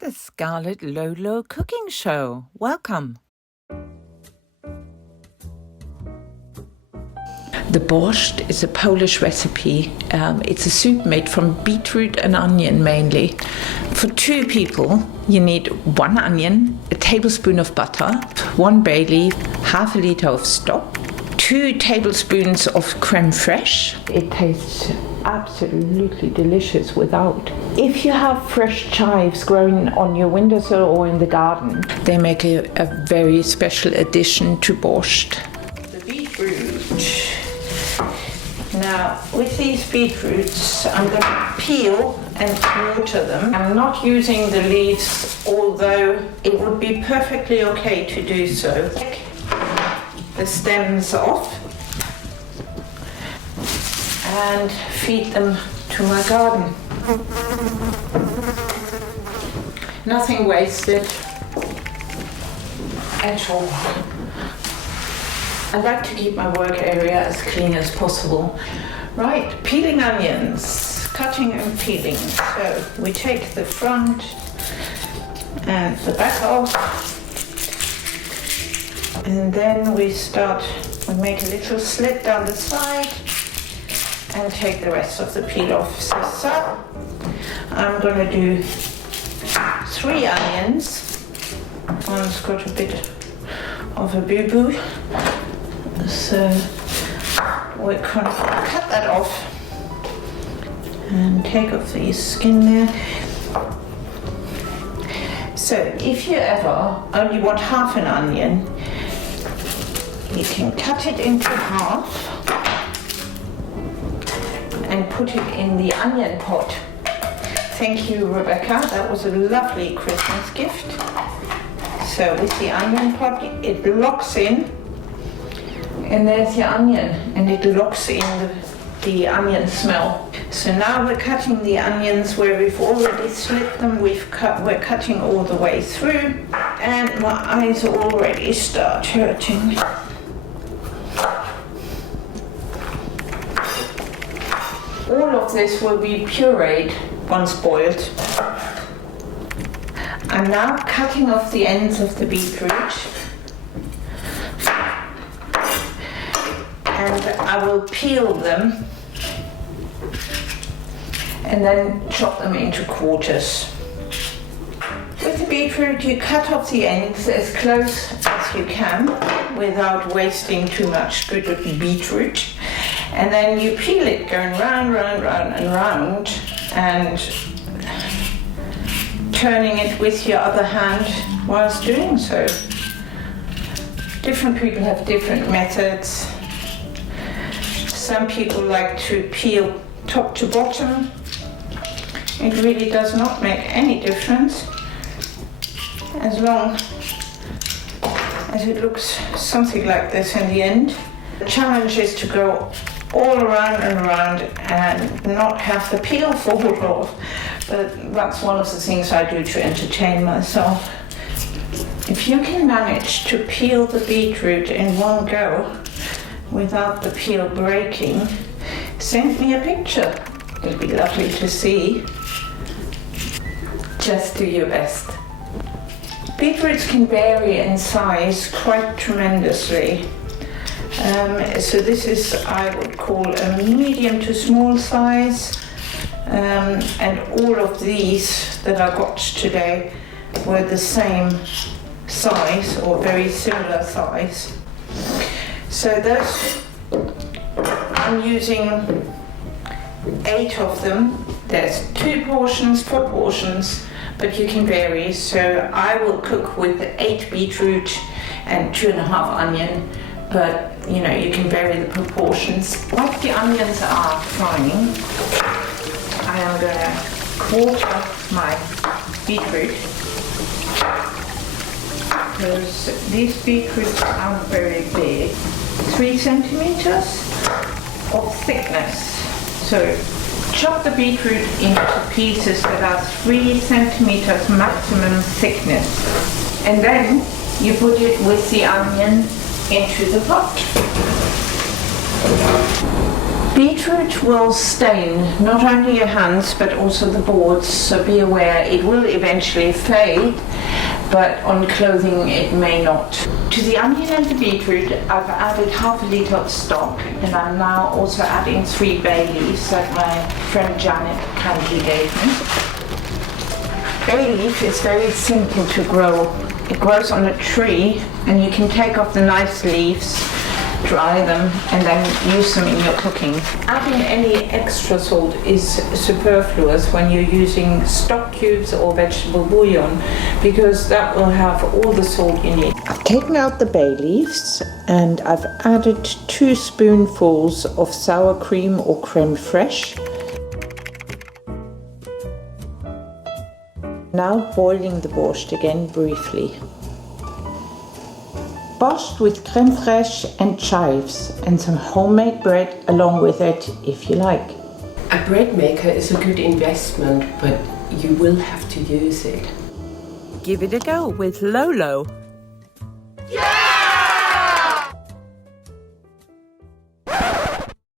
the Scarletlolo cooking show. Welcome. The Borscht is a Polish recipe. It's a soup made from beetroot and onion mainly. For 2 people, you need 1 onion, a tablespoon of butter, 1 bay leaf, half a liter of stock, 2 tablespoons of creme fraiche. It tastes absolutely delicious without. If you have fresh chives growing on your windowsill or in the garden, they make a very special addition to Borscht. The beetroot. Now, with these beetroots, I'm going to peel and water them. I'm not using the leaves, although it would be perfectly okay to do so. Take the stems off and feed them to my garden. Nothing wasted at all. I like to keep my work area as clean as possible. Right, peeling onions, cutting and peeling. So we take the front and the back off, and then we make a little slit down the side and take the rest of the peel off. So I'm going to do 3 onions. One's got a bit of a boo-boo. So we can cut that off and take off the skin there. So if you ever only want half an onion, you can cut it into half and put it in the onion pot. Thank you, Rebecca. That was a lovely Christmas gift. So with the onion pot, it locks in. And there's your onion, and it locks in the onion smell. So now we're cutting the onions where we've already slit them. We're cutting all the way through, and my eyes already start hurting. All of this will be pureed once boiled. I'm now cutting off the ends of the beetroot. And I will peel them and then chop them into quarters. With the beetroot, you cut off the ends as close as you can without wasting too much good beetroot. And then you peel it going round, round, round and round, and turning it with your other hand whilst doing so. Different people have different methods. Some people like to peel top to bottom. It really does not make any difference as long as it looks something like this in the end. The challenge is to go all around and around and not have the peel fall off, but that's one of the things I do to entertain myself. If you can manage to peel the beetroot in one go without the peel breaking, send me a picture. It'll be lovely to see. Just do your best. Beetroots can vary in size quite tremendously. So this is, I would call, a medium to small size. And all of these that I got today were the same size or very similar size. So those, I'm using 8 of them. There's 2 portions, 4 portions, but you can vary. So I will cook with 8 beetroot and 2.5 onion, but you know, you can vary the proportions. While the onions are frying, I am going to quarter my beetroot, because these beetroots aren't very big. 3 centimeters of thickness. So chop the beetroot into pieces that are 3 centimeters maximum thickness. And then you put it with the onion into the pot. Beetroot will stain not only your hands but also the boards, so be aware it will eventually fade, but on clothing it may not. To the onion and the beetroot I've added half a litre of stock, and I'm now also adding 3 bay leaves that my friend Janet kindly gave me. Bay leaf is very simple to grow. It grows on a tree and you can take off the nice leaves, dry them and then use them in your cooking. Adding any extra salt is superfluous when you're using stock cubes or vegetable bouillon, because that will have all the salt you need. I've taken out the bay leaves and I've added 2 spoonfuls of sour cream or creme fraiche. Now boiling the borscht again briefly. Borscht with creme fraiche and chives, and some homemade bread along with it if you like. A bread maker is a good investment, but you will have to use it. Give it a go with LoLo.